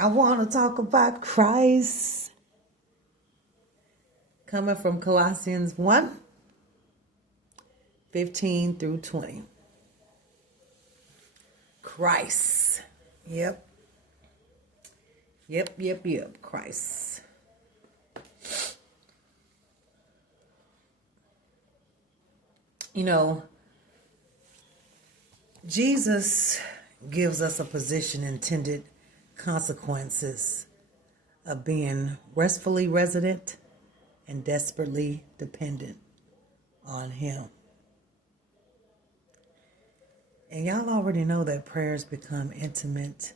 I want to talk about Christ. Coming from Colossians 1:15 through 20. Christ. Yep. Christ. You know, Jesus gives us a position intended consequences of being restfully resident and desperately dependent on Him. And y'all already know that prayers become intimate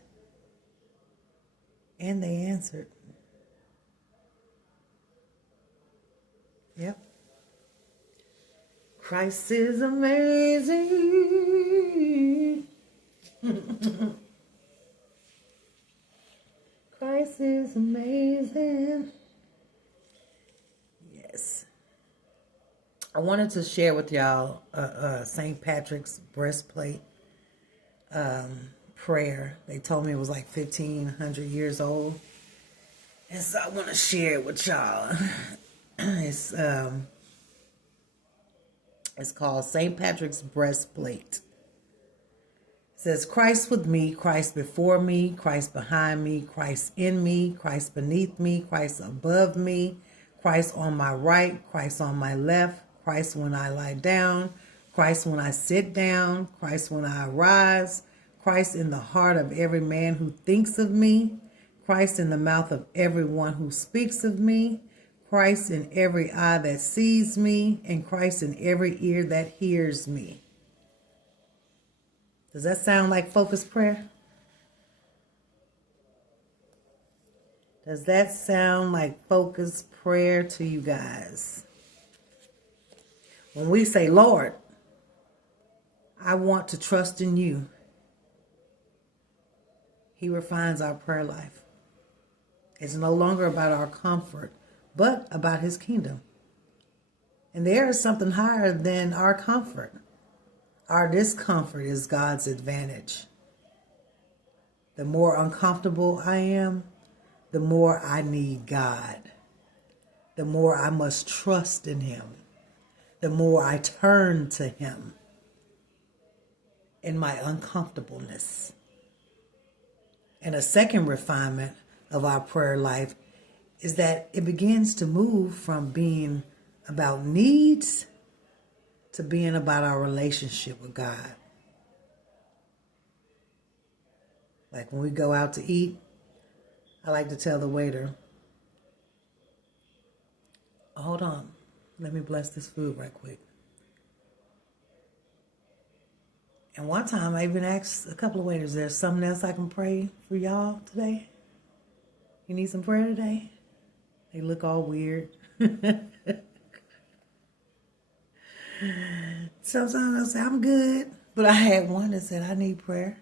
and they answered. Yep. Christ is amazing. Christ is amazing. Yes. I wanted to share with y'all St. Patrick's breastplate prayer. They told me it was like 1,500 years old. And so I want to share it with y'all. It's called St. Patrick's breastplate. It says, Christ with me, Christ before me, Christ behind me, Christ in me, Christ beneath me, Christ above me, Christ on my right, Christ on my left, Christ when I lie down, Christ when I sit down, Christ when I arise, Christ in the heart of every man who thinks of me, Christ in the mouth of everyone who speaks of me, Christ in every eye that sees me, and Christ in every ear that hears me. Does that sound like focused prayer? Does that sound like focused prayer to you guys? When we say, Lord, I want to trust in you, He refines our prayer life. It's no longer about our comfort, but about His kingdom. And there is something higher than our comfort. Our discomfort is God's advantage. The more uncomfortable I am, the more I need God. The more I must trust in Him. The more I turn to Him in my uncomfortableness. And a second refinement of our prayer life is that it begins to move from being about needs to being about our relationship with God. Like when we go out to eat, I like to tell the waiter, hold on, let me bless this food right quick. And one time I even asked a couple of waiters, is there something else I can pray for y'all today? You need some prayer today? They look all weird. Sometimes I'll say, I'm good. But I had one that said, I need prayer.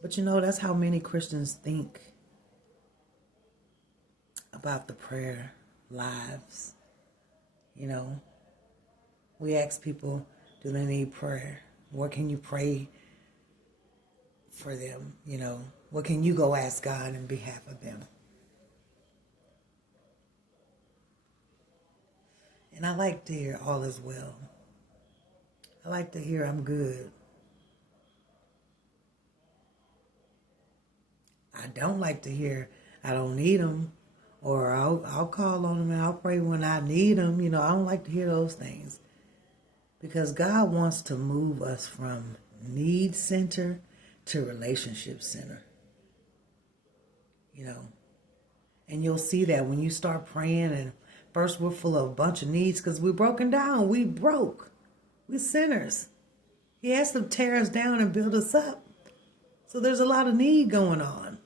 But you know, that's how many Christians think about the prayer lives. You know, we ask people, do they need prayer? What can you pray for them? You know, what can you go ask God in behalf of them? And I like to hear all is well. I like to hear I'm good. I don't like to hear I don't need them, or I'll call on them and I'll pray when I need them. You know, I don't like to hear those things. Because God wants to move us from need center to relationship center. You know, and you'll see that when you start praying, and first we're full of a bunch of needs because we're broken down. We broke. We're sinners. He has to tear us down and build us up. So there's a lot of need going on.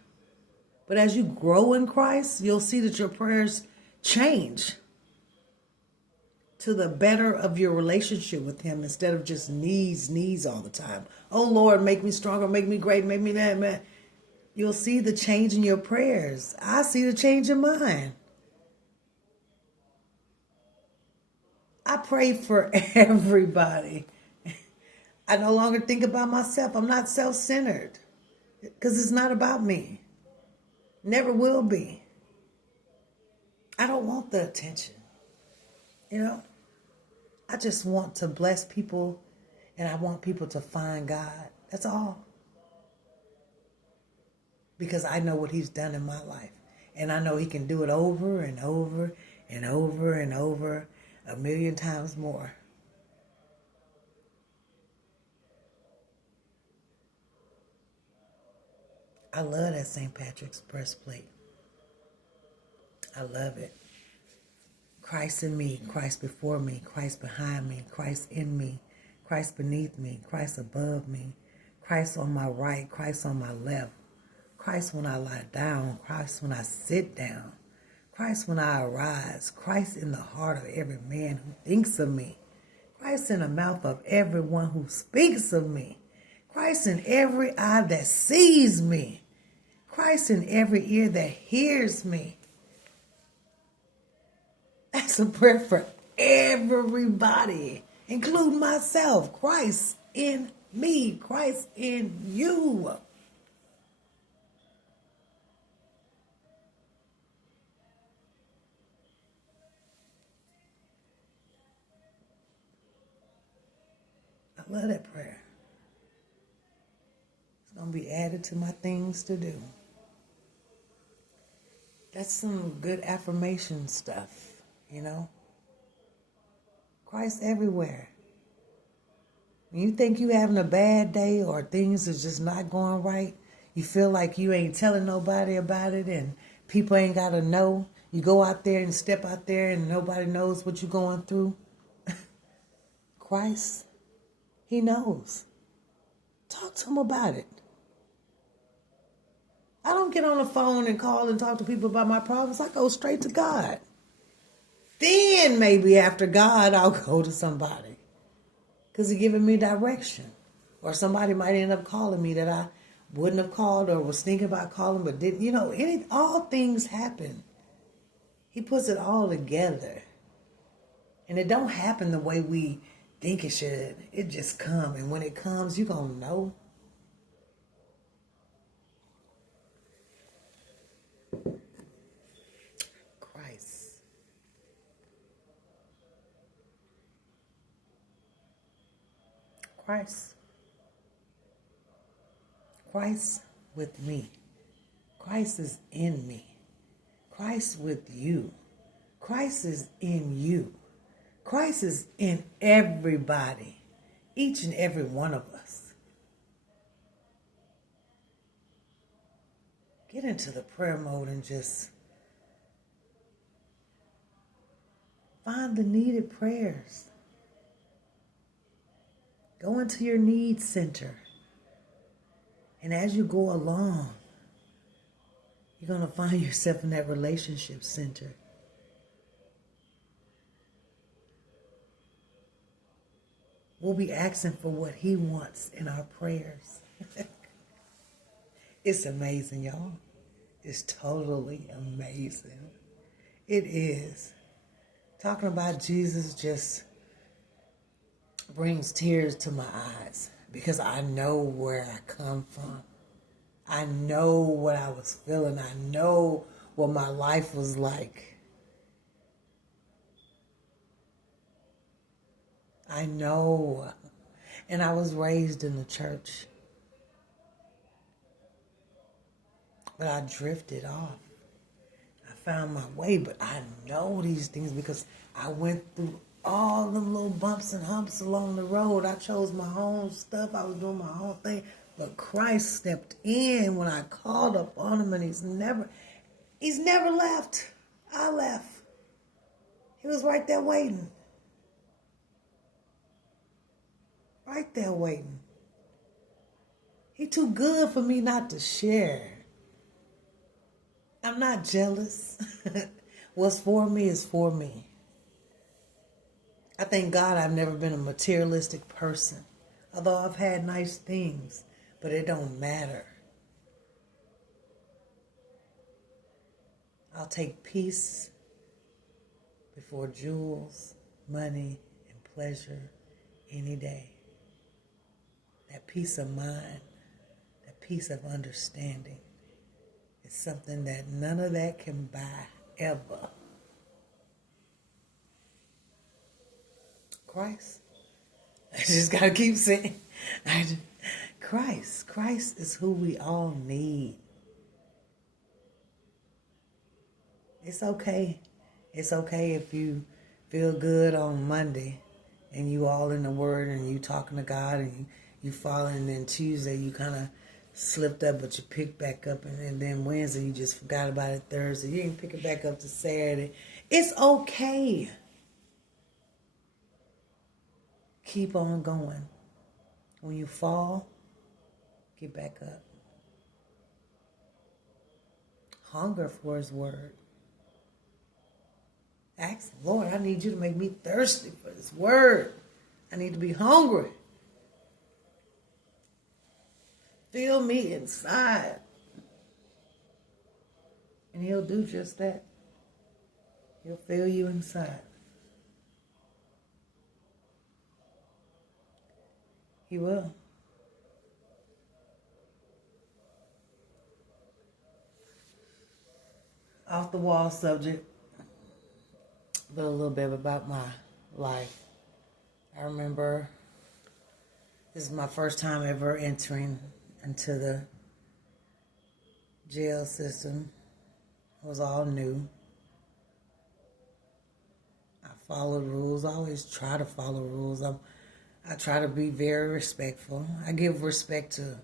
But as you grow in Christ, you'll see that your prayers change to the better of your relationship with Him instead of just needs all the time. Oh, Lord, make me stronger, make me great, make me that, man. You'll see the change in your prayers. I see the change in mine. I pray for everybody. I no longer think about myself. I'm not self-centered. Because it's not about me. Never will be. I don't want the attention. You know? I just want to bless people, and I want people to find God. That's all. Because I know what he's done in my life. And I know he can do it over and over and over and over 1,000,000 times more. I love that St. Patrick's breastplate. I love it. Christ in me, Christ before me, Christ behind me, Christ in me, Christ beneath me, Christ above me, Christ on my right, Christ on my left, Christ when I lie down, Christ when I sit down, Christ when I arise, Christ in the heart of every man who thinks of me, Christ in the mouth of everyone who speaks of me, Christ in every eye that sees me, Christ in every ear that hears me. That's a prayer for everybody, including myself. Christ in me, Christ in you. I love that prayer. It's going to be added to my things to do. That's some good affirmation stuff, you know? Christ everywhere. When you think you having a bad day or things is just not going right, you feel like you ain't telling nobody about it and people ain't got to know. You go out there and step out there and nobody knows what you're going through. Christ, he knows. Talk to him about it. I don't get on the phone and call and talk to people about my problems. I go straight to God. Then maybe after God, I'll go to somebody. Because he's giving me direction. Or somebody might end up calling me that I wouldn't have called or was thinking about calling but didn't. You know, all things happen. He puts it all together. And it don't happen the way we think it should. It just come. And when it comes, you're going to know. Christ. Christ. Christ with me. Christ is in me. Christ with you. Christ is in you. Christ is in everybody. Each and every one of us. Get into the prayer mode and just find the needed prayers. Go into your needs center. And as you go along, you're going to find yourself in that relationship center. We'll be asking for what he wants in our prayers. It's amazing, y'all. It's totally amazing. It is. Talking about Jesus just brings tears to my eyes because I know where I come from. I know what I was feeling. I know what my life was like. I know. And I was raised in the church. But I drifted off. I found my way, but I know these things because I went through all the little bumps and humps along the road. I chose my own stuff. I was doing my own thing. But Christ stepped in when I called up on him, and he's never left. I left. He was right there waiting. Right there waiting. He too good for me not to share. I'm not jealous. What's for me is for me. I thank God I've never been a materialistic person. Although I've had nice things, but it don't matter. I'll take peace before jewels, money, and pleasure any day. That peace of mind, that peace of understanding. It's something that none of that can buy, ever. Christ. I just got to keep saying, Christ. Christ is who we all need. It's okay. It's okay if you feel good on Monday and you all in the Word and you talking to God and you fall, and then Tuesday you kind of slipped up, but you picked back up, and then Wednesday you just forgot about it. Thursday you didn't pick it back up to Saturday. It's okay. Keep on going. When you fall, get back up. Hunger for His Word. Ask the Lord, I need you to make me thirsty for His Word. I need to be hungry. Fill me inside. And He'll do just that. He'll fill you inside. He will. Off the wall subject, but a little bit about my life. I remember this is my first time ever entering into the jail system. It was all new. I followed rules. I always try to follow rules. I try to be very respectful. I give respect to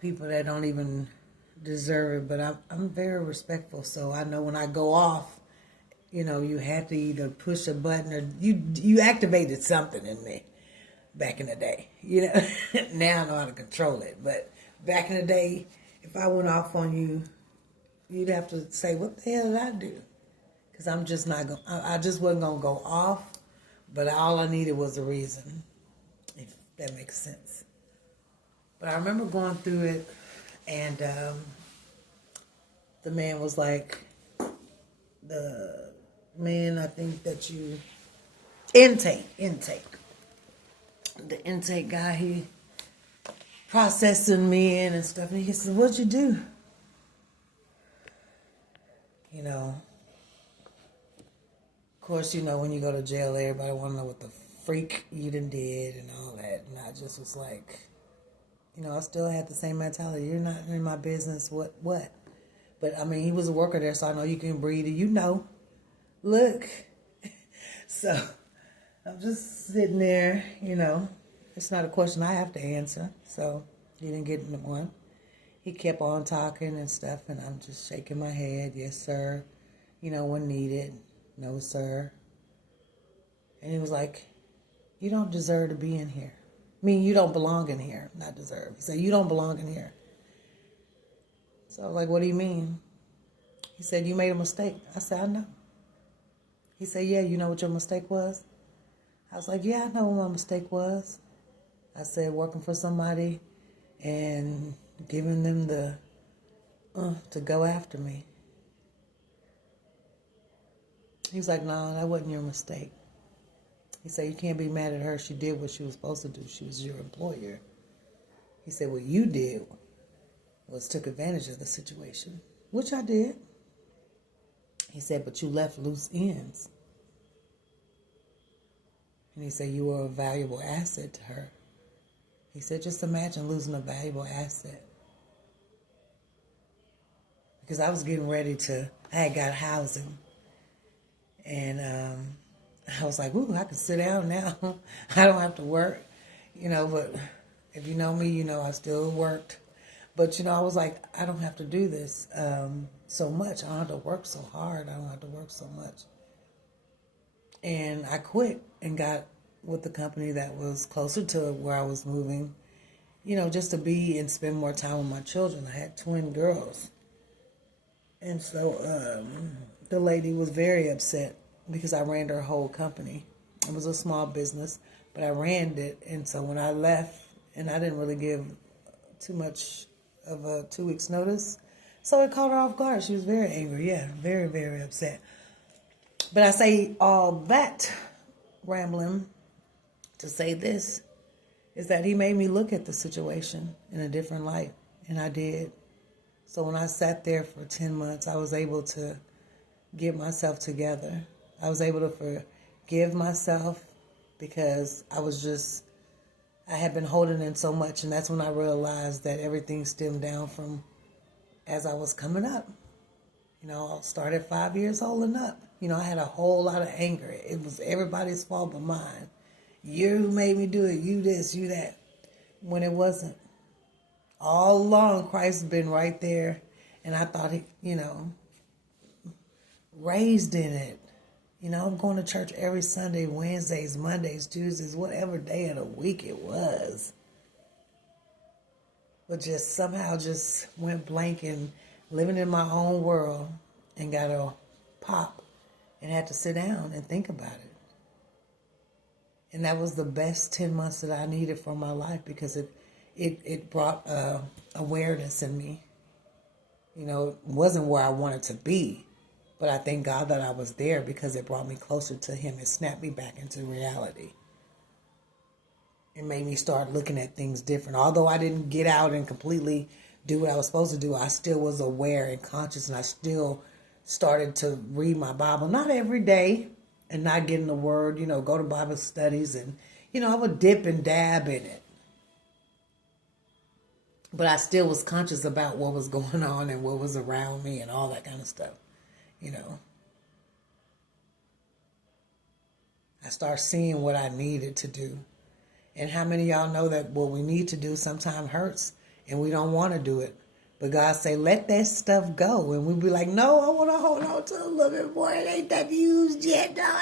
people that don't even deserve it, but I'm very respectful. So I know when I go off, you had to either push a button or you activated something in me back in the day. Now I know how to control it. But back in the day, if I went off on you, you'd have to say, what the hell did I do? Because I'm just not going, I just wasn't going to go off, but all I needed was a reason, if that makes sense. But I remember going through it, and the man was like, the man, I think that you, intake. The intake guy, he processing me in and stuff, and he said, what'd you do? Of course, when you go to jail, everybody want to know what the freak you done did and all that. And I just was like, I still had the same mentality. You're not in my business. What? But, he was a worker there, so I know you can breathe. Look. So, I'm just sitting there, It's not a question I have to answer. So, he didn't get into one. He kept on talking and stuff, and I'm just shaking my head. Yes, sir. When needed. No, sir. And he was like, you don't deserve to be in here. You don't belong in here. Not deserve. He said, you don't belong in here. So I was like, what do you mean? He said, you made a mistake. I said, I know. He said, yeah, you know what your mistake was? I was like, yeah, I know what my mistake was. I said, working for somebody and giving them the to go after me. He was like, no, that wasn't your mistake. He said, you can't be mad at her. She did what she was supposed to do. She was your employer. He said, what you did was took advantage of the situation, which I did. He said, but you left loose ends. And he said, you were a valuable asset to her. He said, just imagine losing a valuable asset. Because I was getting ready I had got housing. And I was like, ooh, I can sit down now. I don't have to work, but if you know me, I still worked. But, I was like, I don't have to do this so much. I don't have to work so hard. I don't have to work so much. And I quit and got with the company that was closer to where I was moving, just to be and spend more time with my children. I had twin girls. And so the lady was very upset because I ran her whole company. It was a small business, but I ran it. And so when I left, and I didn't really give too much of a 2 weeks notice, so it caught her off guard. She was very angry. Yeah, very, very upset. But I say all that rambling to say this. is that he made me look at the situation in a different light, and I did. So when I sat there for 10 months, I was able to get myself together. I was able to forgive myself because I had been holding in so much, and that's when I realized that everything stemmed down from as I was coming up. I started 5 years old and up. I had a whole lot of anger. It was everybody's fault but mine. You who made me do it, you this, you that. When it wasn't. All along, Christ has been right there. And I thought, raised in it. I'm going to church every Sunday, Wednesdays, Mondays, Tuesdays, whatever day of the week it was. But just somehow just went blank and living in my own world and got a pop and had to sit down and think about it. And that was the best 10 months that I needed for my life because it brought awareness in me. It wasn't where I wanted to be, but I thank God that I was there because it brought me closer to Him. It snapped me back into reality. It made me start looking at things different. Although I didn't get out and completely do what I was supposed to do, I still was aware and conscious, and I still started to read my Bible. Not every day and not get in the Word, go to Bible studies, and, I would dip and dab in it. But I still was conscious about what was going on and what was around me and all that kind of stuff, I started seeing what I needed to do. And how many of y'all know that what we need to do sometimes hurts and we don't want to do it? But God say, let that stuff go. And we'll be like, no, I want to hold on to a little bit more. It ain't that used yet. No.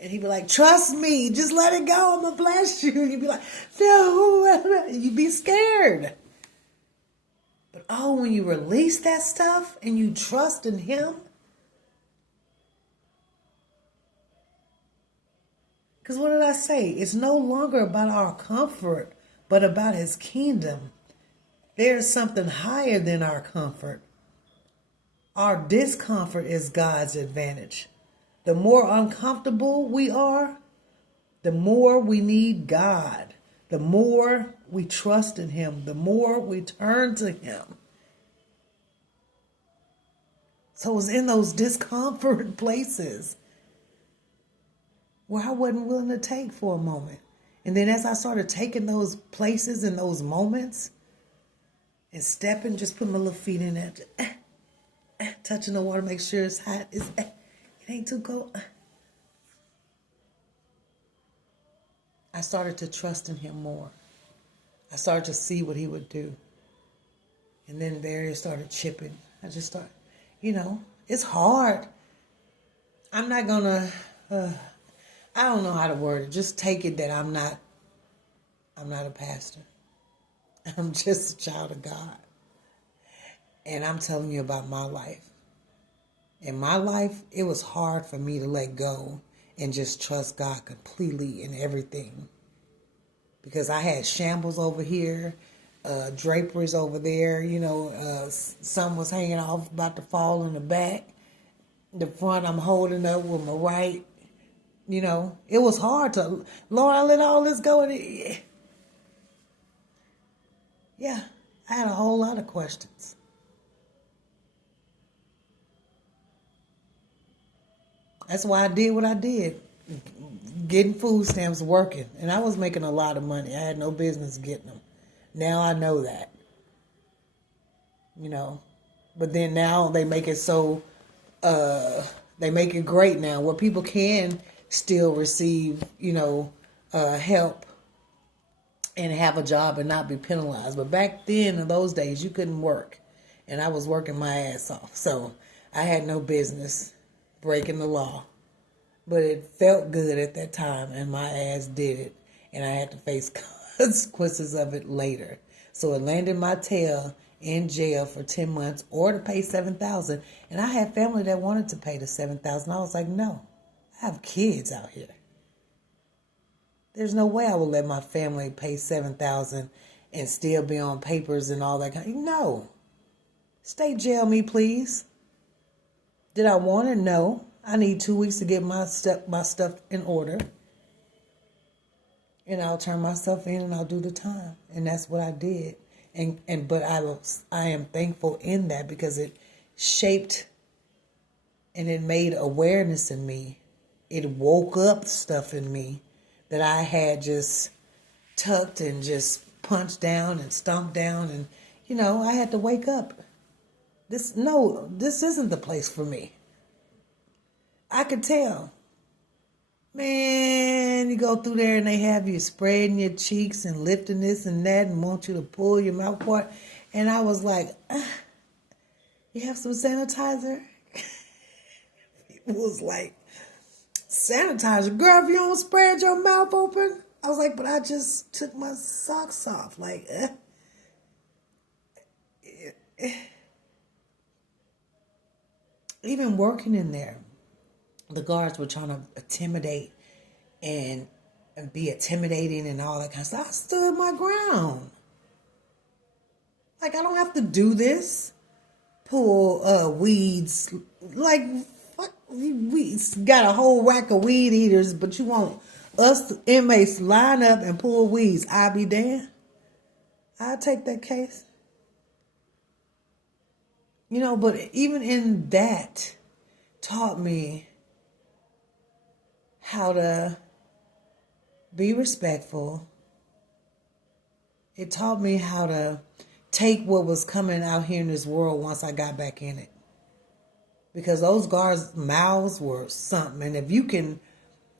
And he'd be like, trust me, just let it go. I'm going to bless you. And you'd be like, no. You'd be scared. But when you release that stuff and you trust in Him. Because what did I say? It's no longer about our comfort, but about His kingdom. There's something higher than our comfort. Our discomfort is God's advantage. The more uncomfortable we are, the more we need God. The more we trust in Him, the more we turn to Him. So it was in those discomfort places where I wasn't willing to take for a moment. And then as I started taking those places and those moments and stepping, just putting my little feet in there, touching the water, make sure it's hot, it ain't too cold. I started to trust in Him more. I started to see what He would do. And then there it started chipping. I just started, it's hard. I'm not going to, I don't know how to word it. Just take it that I'm not a pastor. I'm just a child of God. And I'm telling you about my life. In my life, it was hard for me to let go and just trust God completely in everything. Because I had shambles over here, draperies over there, some was hanging off, about to fall in the back. The front I'm holding up with my right. It was hard to, Lord, I let all this go. And yeah, I had a whole lot of questions. That's why I did what I did. Getting food stamps, working. And I was making a lot of money. I had no business getting them. Now I know that. But then now they make it so, they make it great now where people can still receive, help and have a job and not be penalized. But back then, in those days, you couldn't work. And I was working my ass off. So I had no business breaking the law. But it felt good at that time, and my ass did it. And I had to face consequences of it later. So it landed my tail in jail for 10 months or to pay $7,000. And I had family that wanted to pay the $7,000. I was like, no, I have kids out here. There's no way I would let my family pay $7,000 and still be on papers and all that kind of. No. State jail me, please. Did I want it? No. I need 2 weeks to get my stuff in order. and I'll turn myself in and I'll do the time. And that's what I did. But I am thankful in that because it shaped and it made awareness in me. It woke up stuff in me that I had just tucked and just punched down and stomped down, and I had to wake up. This isn't the place for me. I could tell. Man, you go through there and they have you spreading your cheeks and lifting this and that and want you to pull your mouth apart. And I was like, you have some sanitizer? It was like, sanitizer? Girl, if you don't spread your mouth open. I was like, but I just took my socks off. Like, even working in there, the guards were trying to intimidate and be intimidating and all that kind of stuff. I stood my ground. Like, I don't have to do this. Pull weeds. Like, fuck, we got a whole rack of weed eaters, but you want us inmates line up and pull weeds. I'll be damned. I'll take that case. But even in that, taught me how to be respectful. It taught me how to take what was coming out here in this world once I got back in it. Because those guards' mouths were something. And if you can,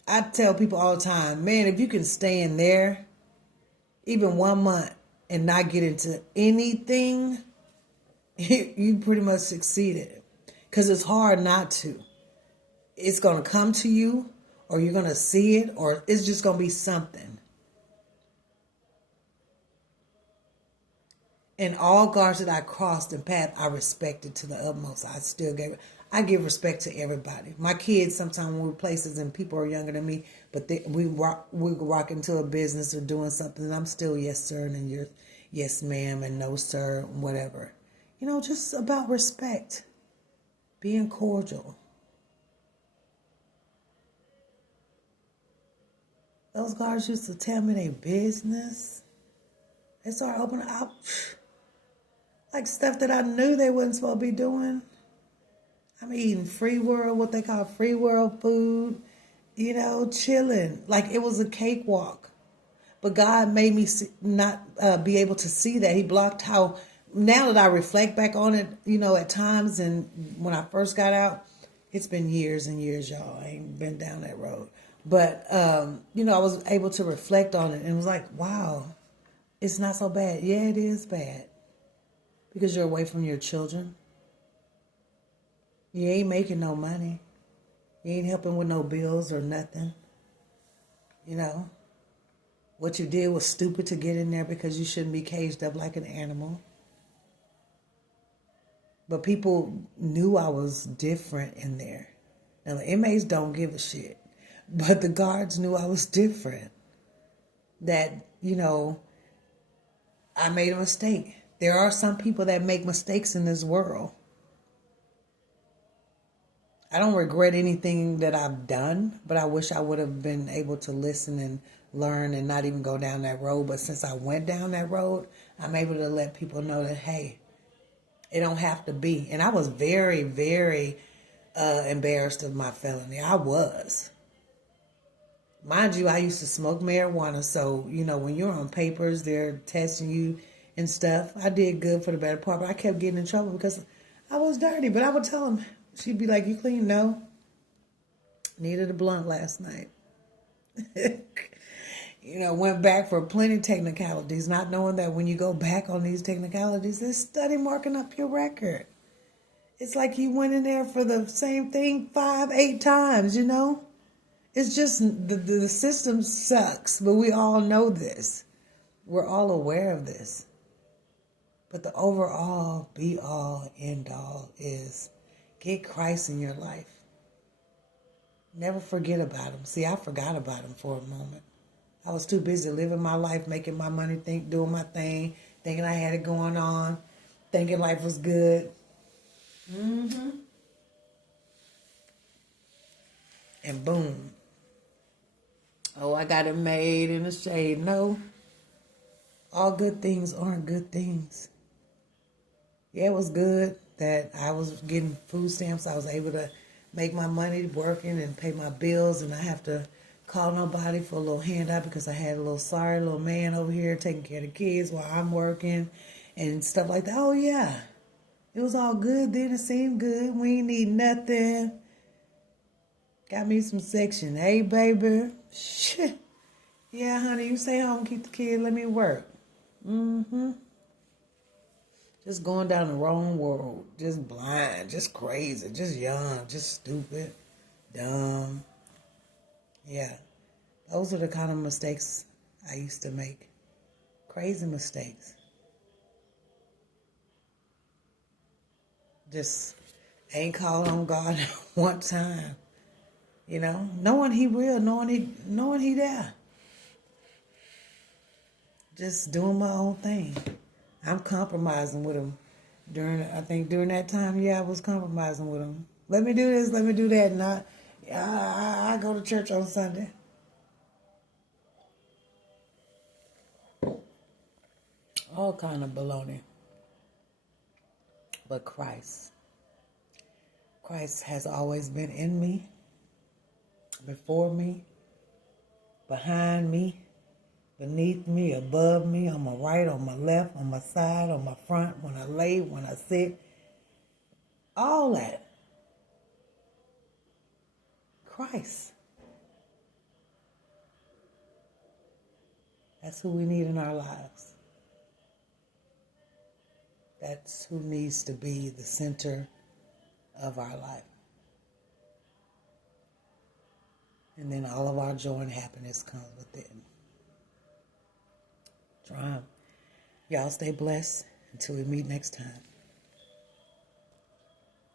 I tell people all the time, man, if you can stay in there even 1 month and not get into anything, you pretty much succeeded. Because it's hard not to. It's going to come to you, or you're going to see it, or it's just going to be something. And all guards that I crossed and passed, I respected to the utmost. I give respect to everybody. My kids, sometimes when we're places and people are younger than me, but we rock into a business or doing something, and I'm still yes sir, and then you're yes ma'am, and no sir, whatever. Just about respect, being cordial. Those guards used to tell me their business. They started opening up like stuff that I knew they wasn't supposed to be doing. I'm eating free world, what they call free world food, chilling. Like it was a cakewalk. But God made me not be able to see that. He blocked how, now that I reflect back on it, at times, and when I first got out, it's been years and years, y'all. I ain't been down that road. But, I was able to reflect on it and was like, wow, it's not so bad. Yeah, it is bad. Because you're away from your children. You ain't making no money. You ain't helping with no bills or nothing. What you did was stupid to get in there because you shouldn't be caged up like an animal. But people knew I was different in there. Now, the inmates don't give a shit. But the guards knew I was different. That, I made a mistake. There are some people that make mistakes in this world. I don't regret anything that I've done, but I wish I would have been able to listen and learn and not even go down that road. But since I went down that road, I'm able to let people know that, hey, it don't have to be. And I was very, very embarrassed of my felony. I was. Mind you, I used to smoke marijuana. So, when you're on papers, they're testing you and stuff. I did good for the better part, but I kept getting in trouble because I was dirty. But I would tell them, she'd be like, you clean? No. Needed a blunt last night. Went back for plenty of technicalities, not knowing that when you go back on these technicalities, they're study marking up your record. It's like you went in there for the same thing 5, 8 times, It's just the system sucks, but we all know this. We're all aware of this. But the overall, be all, end all is get Christ in your life. Never forget about him. See, I forgot about him for a moment. I was too busy living my life, making my money, doing my thing, thinking I had it going on, thinking life was good. And boom. Oh, I got it made in the shade. No, all good things aren't good things. Yeah, it was good that I was getting food stamps. I was able to make my money working and pay my bills, and I have to call nobody for a little handout because I had a little sorry little man over here taking care of the kids while I'm working and stuff like that. Oh, yeah. It was all good then. It seemed good. We ain't need nothing. Got me some Section 8, baby. Shit. Yeah, honey, you stay home, keep the kid, let me work. Mm-hmm. Just going down the wrong road. Just blind, just crazy, just young, just stupid, dumb. Yeah. Those are the kind of mistakes I used to make. Crazy mistakes. Just ain't called on God one time. You know, knowing he will, knowing he there. Just doing my own thing. I'm compromising with him. During that time, yeah, I was compromising with him. Let me do this, let me do that. And I go to church on Sunday. All kind of baloney. But Christ has always been in me, before me, behind me, beneath me, above me, on my right, on my left, on my side, on my front, when I lay, when I sit. All that. Christ. That's who we need in our lives. That's who needs to be the center of our life. And then all of our joy and happiness comes with it. Y'all stay blessed until we meet next time.